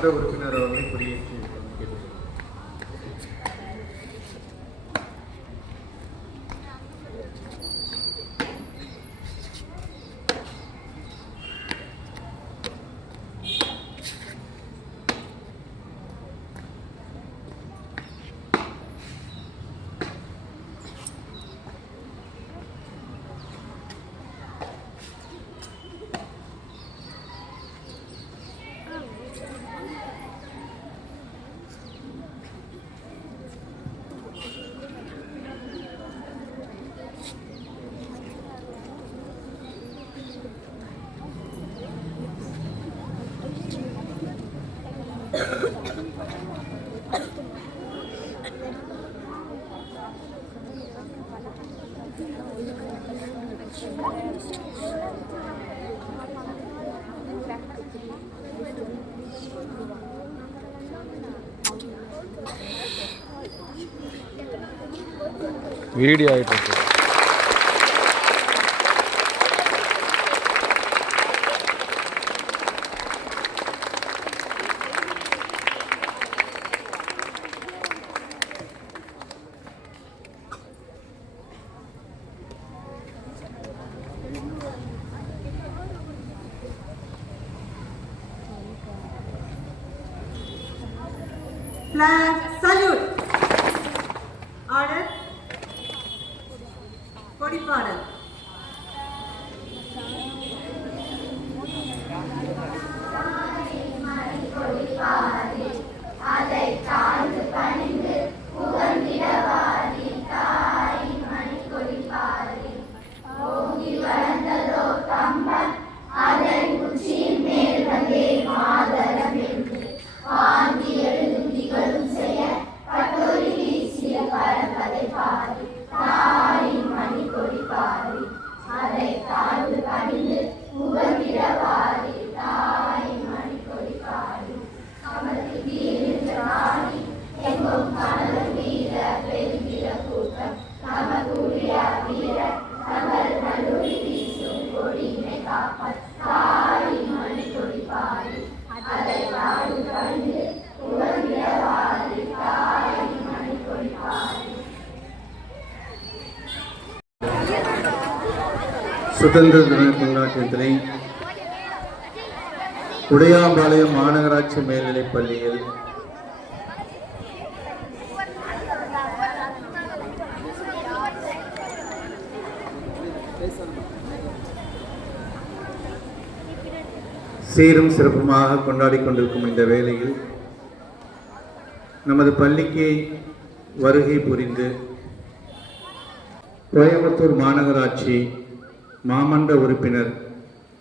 மாவட்ட உறுப்பினர் വീഡിയോ ആയിട്ടുണ്ട് சுதந்திர தின கொண்டாட்டத்தினை உடையாம்பாளையம் மாநகராட்சி மேல்நிலைப் பள்ளியில் சீரும் சிறப்புமாக கொண்டாடி கொண்டிருக்கும் இந்த வேளையில் நமது பள்ளிக்கு வருகை புரிந்து கோயம்புத்தூர் மாநகராட்சி மாமன்ற உறுப்பினர்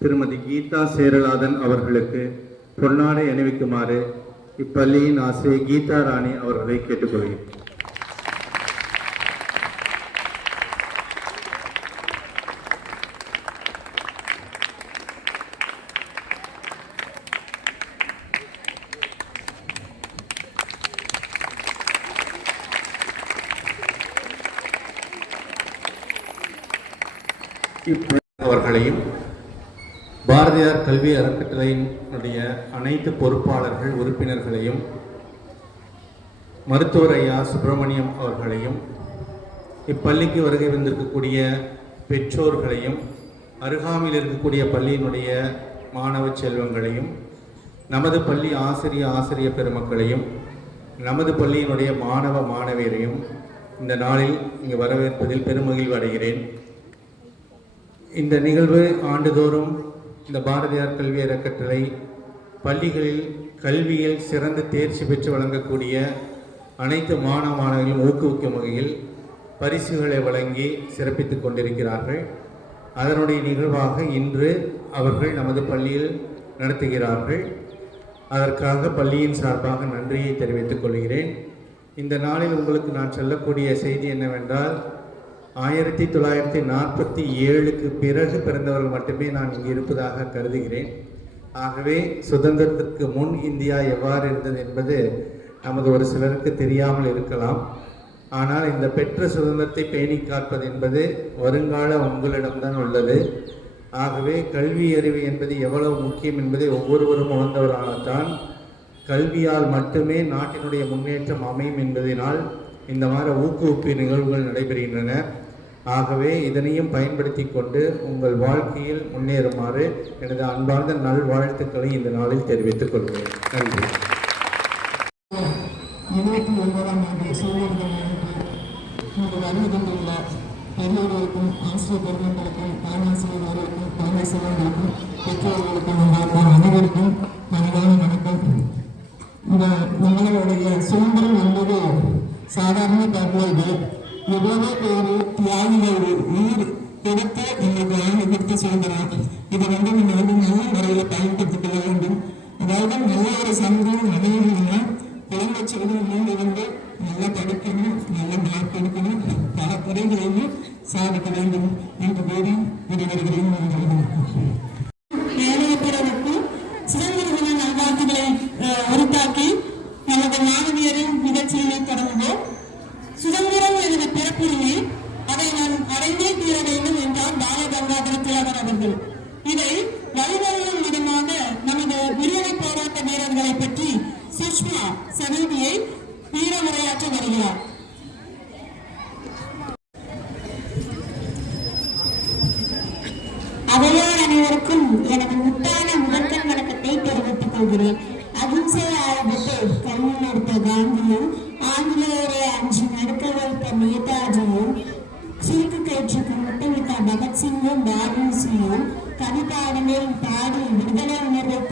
திருமதி கீதா சேரலாதன் அவர்களுக்கு பொன்னாடை அணிவிக்குமாறு இப்பள்ளியின் ஆசிரியர் கீதா ராணி அவர்களை கேட்டுக்கொள்கிறேன் இப்ப- அவர்களையும் பாரதியார் கல்வி அறக்கட்டளையினுடைய அனைத்து பொறுப்பாளர்கள் உறுப்பினர்களையும் மருத்துவர் ஐயா சுப்பிரமணியம் அவர்களையும் இப்பள்ளிக்கு வருகை வந்திருக்கக்கூடிய பெற்றோர்களையும் அருகாமையில் இருக்கக்கூடிய பள்ளியினுடைய மாணவ செல்வங்களையும் நமது பள்ளி ஆசிரிய ஆசிரிய பெருமக்களையும் நமது பள்ளியினுடைய மாணவ மாணவியரையும் இந்த நாளில் இங்கு வரவேற்பதில் பெருமகிழ்வு அடைகிறேன். இந்த நிகழ்வு ஆண்டுதோறும் இந்த பாரதியார் கல்வி அறக்கட்டளை பள்ளிகளில் கல்வியில் சிறந்த தேர்ச்சி பெற்று வழங்கக்கூடிய அனைத்து மாணவ மாணவர்களும் ஊக்குவிக்கும் வகையில் பரிசுகளை வழங்கி சிறப்பித்துக் கொண்டிருக்கிறார்கள். அதனுடைய நிகழ்வாக இன்று அவர்கள் நமது பள்ளியில் நடத்துகிறார்கள். அதற்காக பள்ளியின் சார்பாக நன்றியை தெரிவித்துக் கொள்கிறேன். இந்த நாளில் உங்களுக்கு நான் சொல்லக்கூடிய செய்தி என்னவென்றால் ஆயிரத்தி தொள்ளாயிரத்தி நாற்பத்தி ஏழுக்கு பிறகு பிறந்தவர்கள் மட்டுமே நான் இங்கு இருப்பதாக கருதுகிறேன். ஆகவே சுதந்திரத்திற்கு முன் இந்தியா எவ்வாறு இருந்தது என்பது நமது ஒரு சிலருக்கு தெரியாமல் இருக்கலாம். ஆனால் இந்த பெற்ற சுதந்திரத்தை பேணி காப்பது என்பது வருங்கால உங்களிடம்தான் உள்ளது. ஆகவே கல்வி அறிவு என்பது எவ்வளவு முக்கியம் என்பதை ஒவ்வொருவரும் உணர்ந்தவராகத்தான் கல்வியால் மட்டுமே நாட்டினுடைய முன்னேற்றம் அமையும் என்பதனால் இந்த மாதிரி ஊக்குவிப்பு நிகழ்வுகள் நடைபெறுகின்றன. ஆகவே இதனையும் பயன்படுத்தி கொண்டு உங்கள் வாழ்க்கையில் முன்னேறுமாறு எனது அன்பார்ந்த நல்வாழ்த்துக்களை இந்த நாளில் தெரிவித்துக் கொள்கிறேன். நன்றி. இருபத்தி ஒன்பதாம் ஆண்டு சூரியர்கள் அனுமதிந்துள்ள பெரியோர்களுக்கும் ஆசிரியர் பெருமக்களுக்கும் தலைமை ஆசிரியர்களுக்கும் தலைமை செல்வங்களுக்கும் பெற்றோர்களுக்கும் அனைவருக்கும் மனதான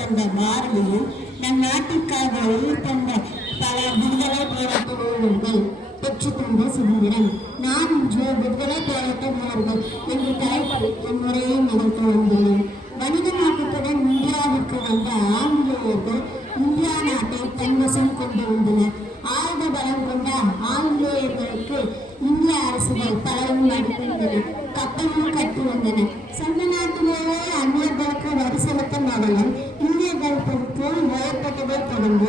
தந்த பாரதியும் நம் நாட்டிற்காக உயிர் தந்த பல விடுதலை போராட்ட வீரர்கள் சுதந்திரம் நான் இன்று விடுதலை போராட்ட வீரர்கள் என்று தலைப்பில் என்னுரையை நிகழ்த்த வந்துள்ளேன் வணிக இந்தியாவிற்கு வந்த ஆங்கிலேயர்கள் இந்தியா நாட்டை தன்வசம் கொண்டு வந்தனர் ஆயுத பலம் கொண்ட ஆங்கிலேயர்களுக்கு இந்திய அரசுகள் பலரும் அடித்திருந்தன கப்பலும் கட்டி வந்தன. சொந்த நாட்டிலேயே அந்நியர்களுக்கு வரி செலுத்த அவலம் அரசர்களுக்குள் முயற்பட்டதை தொடர்ந்து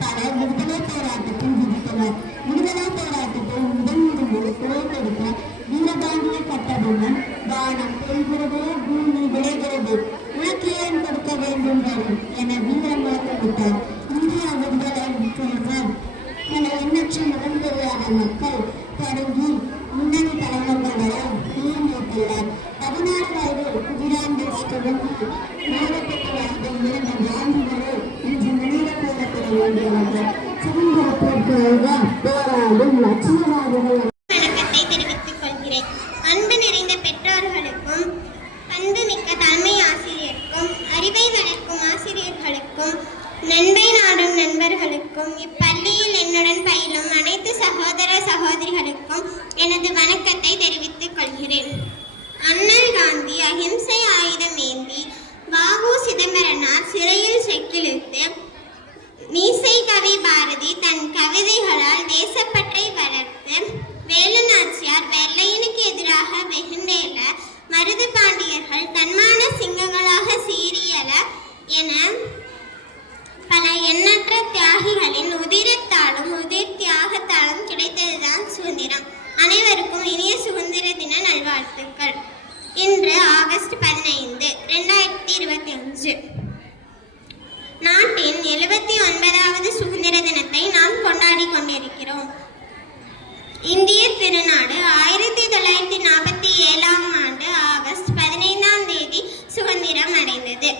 பலர் விடுதலை போராட்டத்தில் விதித்தனர் விடுதலை போராட்டத்தில் முதல் முதலில் குறைந்தெடுக்க வீரபாண்டிய சட்டமும் வானம் பெய்கிறது பூமி விளைகிறது. உலக்கியம் கொடுக்க வேண்டும் வரும் சிதம்பரனார் சிறையில் செக்கிழுத்து மீசை இந்திய திருநாடு ஆயிரத்தி தொள்ளாயிரத்தி நாற்பத்தி ஏழாம் ஆண்டு ஆகஸ்ட் பதினைந்தாம் தேதி சுதந்திரம் அடைந்தது.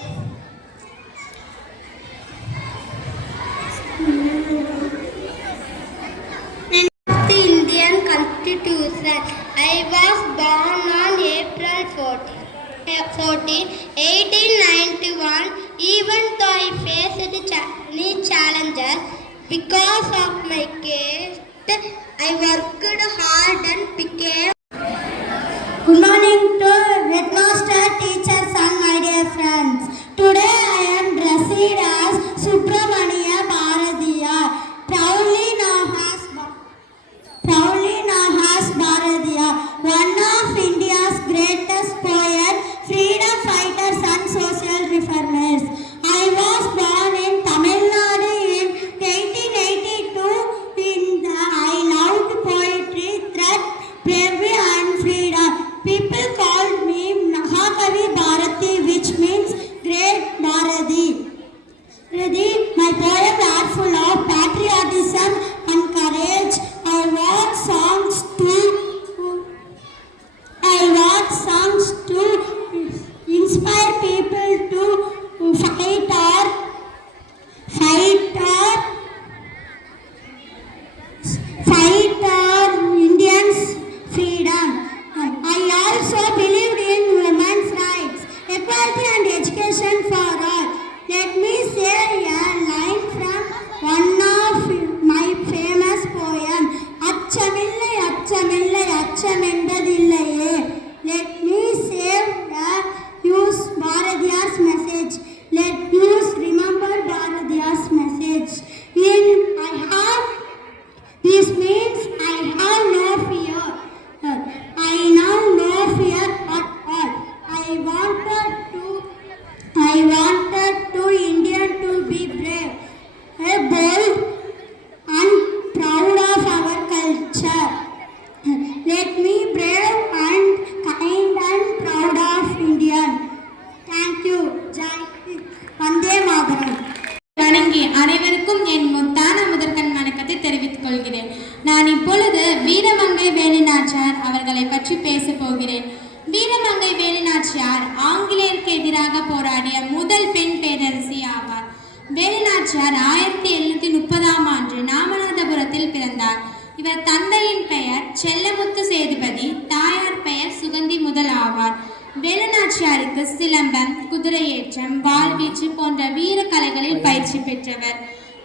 சேதுபதி தாயார் பெயர் சுகந்தி முதல் ஆவார். வேலுநாச்சியாருக்கு சிலம்பம் குதிரையேற்றம் வாழ்வீச்சு போன்ற வீர கலைகளில் பயிற்சி பெற்றவர்.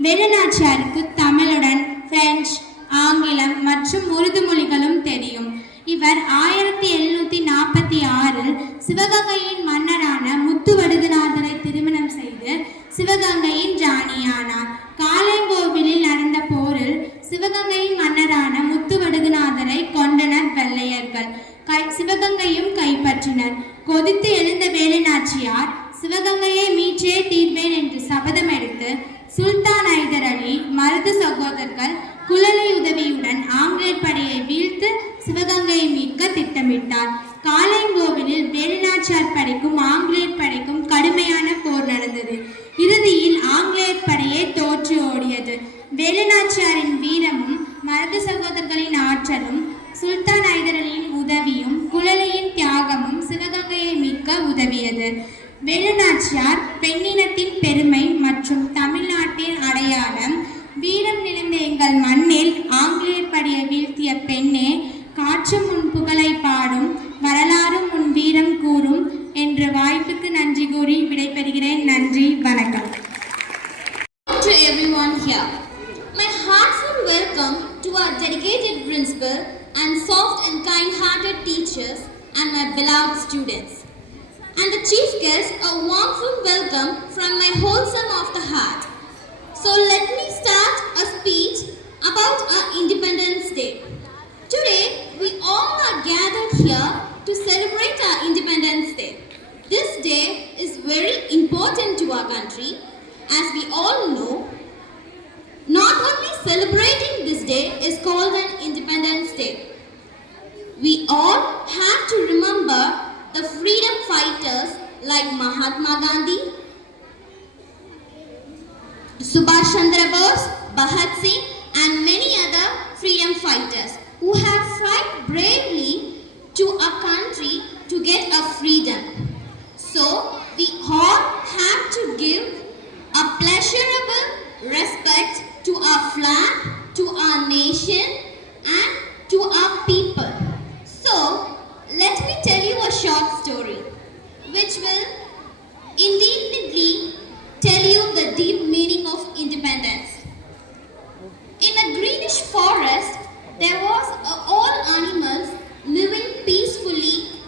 வேலுநாச்சியாருக்கு தமிழுடன் பிரெஞ்சு ஆங்கிலம் மற்றும் உருது மொழிகளும் தெரியும். இவர் ஆயிரத்தி எழுநூத்தி நாற்பத்தி ஆறில் சிவகங்கையின் மன்னரான முத்துவடுகநாதரை திருமணம் செய்து சிவகங்கையின் ராணியானார். காலைங்கோவிலில் நடந்த போரில் சிவகங்கையின் மன்னரான அதை கொண்டனர் வெள்ளையர்கள். கை சிவகங்கையும் கைப்பற்றினர். கொதித்து எழுந்த வேலுநாச்சியார் சிவகங்கையை மீற்றே தீர்வேன் என்று சபதம் எடுத்து சுல்தான் ஐதர் அலி மருது சகோதரர்கள் குல் to everyone here. My heartfelt welcome to our dedicated principal and soft and kind-hearted teachers and my beloved students. And the chief guest, a warmful welcome from my wholesome of the heart. So let me start a speech about our Independence Day. Today, we all are gathered here to celebrate our Independence Day. This day is very important to our country. As we all know, not only celebrating this day is called an Independence Day. We all have to remember the freedom fighters like Mahatma Gandhi, Subhash Chandra Bose, Bhagat Singh, and many other freedom fighters who have fought bravely to our country to get our freedom. So, we all have to give a pleasurable respect to our flag, to our nation, and to our people. So, let me tell you a short story which will indeedly tell you the deep meaning of independence. In a greenish forest, there was all animals living peacefully,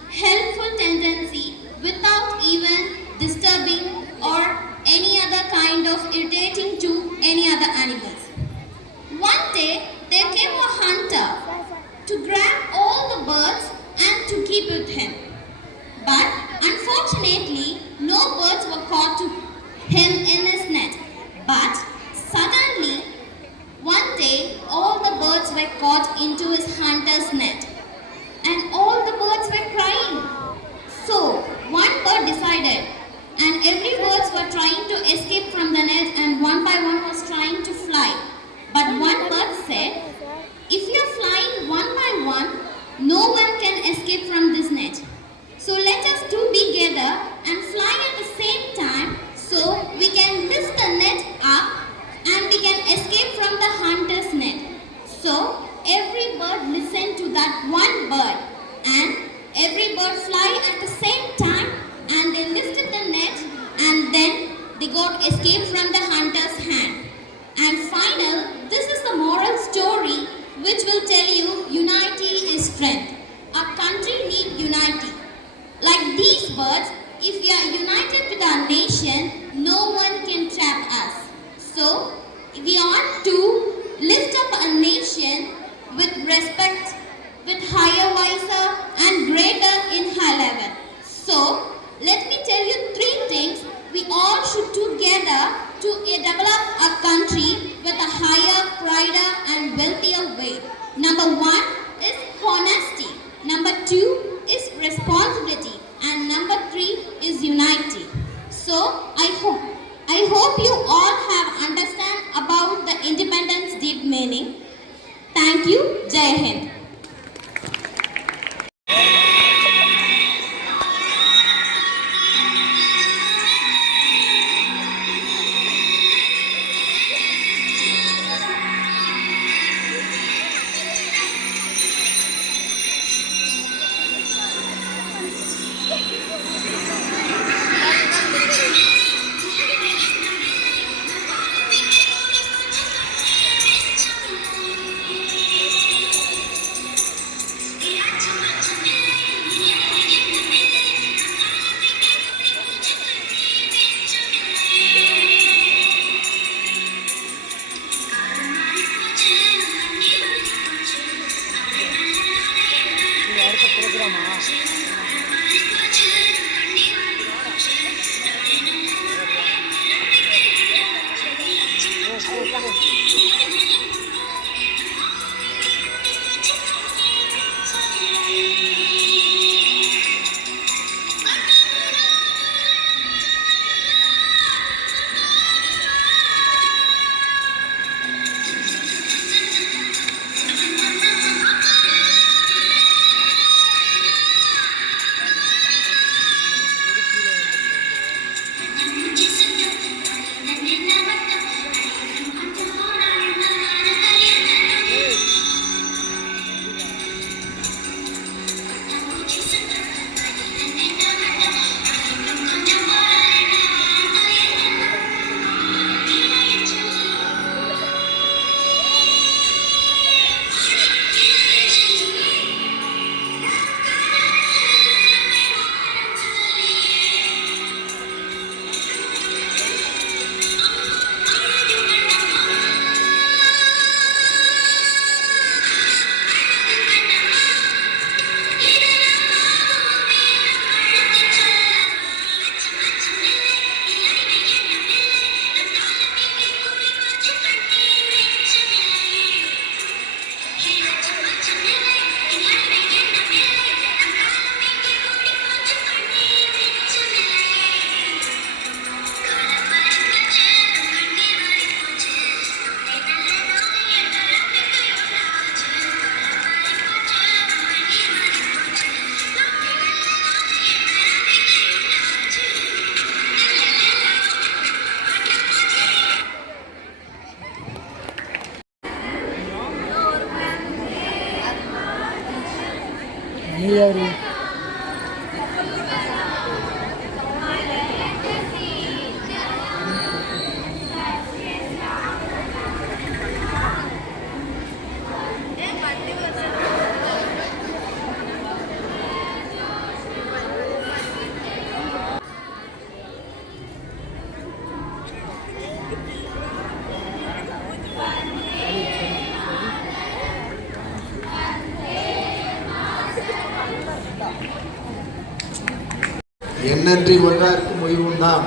எண்ணன்றி ஒன்றார்க்கும் தான்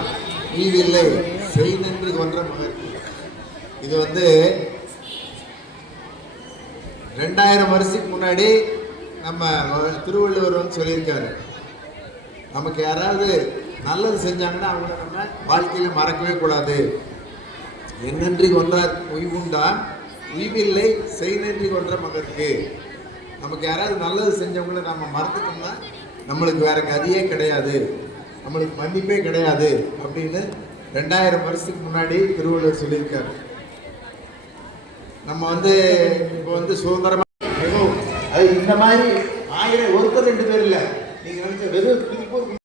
நீதில்லை செய் நன்றி கொன்ற மகன் இது வந்து ரெண்டாயிரம் வருஷத்துக்கு முன்னாடி நம்ம திருவள்ளுவர் வந்து சொல்லியிருக்காரு. நமக்கு யாராவது நல்லது செஞ்சாங்கன்னா அவங்கள நம்ம வாழ்க்கையில் மறக்கவே கூடாது. என்னன்றி கொன்றார் உய்வுண்டான் உய்வில்லை செய் நன்றி கொன்ற மகற்கு நமக்கு யாராவது நல்லது செஞ்சவங்கள நம்ம மறந்துட்டோம்னா நம்மளுக்கு வேற கதியே கிடையாது. நம்மளுக்கு மன்னிப்பே கிடையாது அப்படின்னு ரெண்டாயிரம் வருஷத்துக்கு முன்னாடி திருவள்ளுவர் சொல்லியிருக்காரு. நம்ம வந்து இப்போ வந்து சுதந்திரமாக மிகவும் அது இந்த மாதிரி ஆயிரம் ஒருத்தர் ரெண்டு பேர் இல்லை. நீங்க நினைச்ச வெறும் திருப்பூர்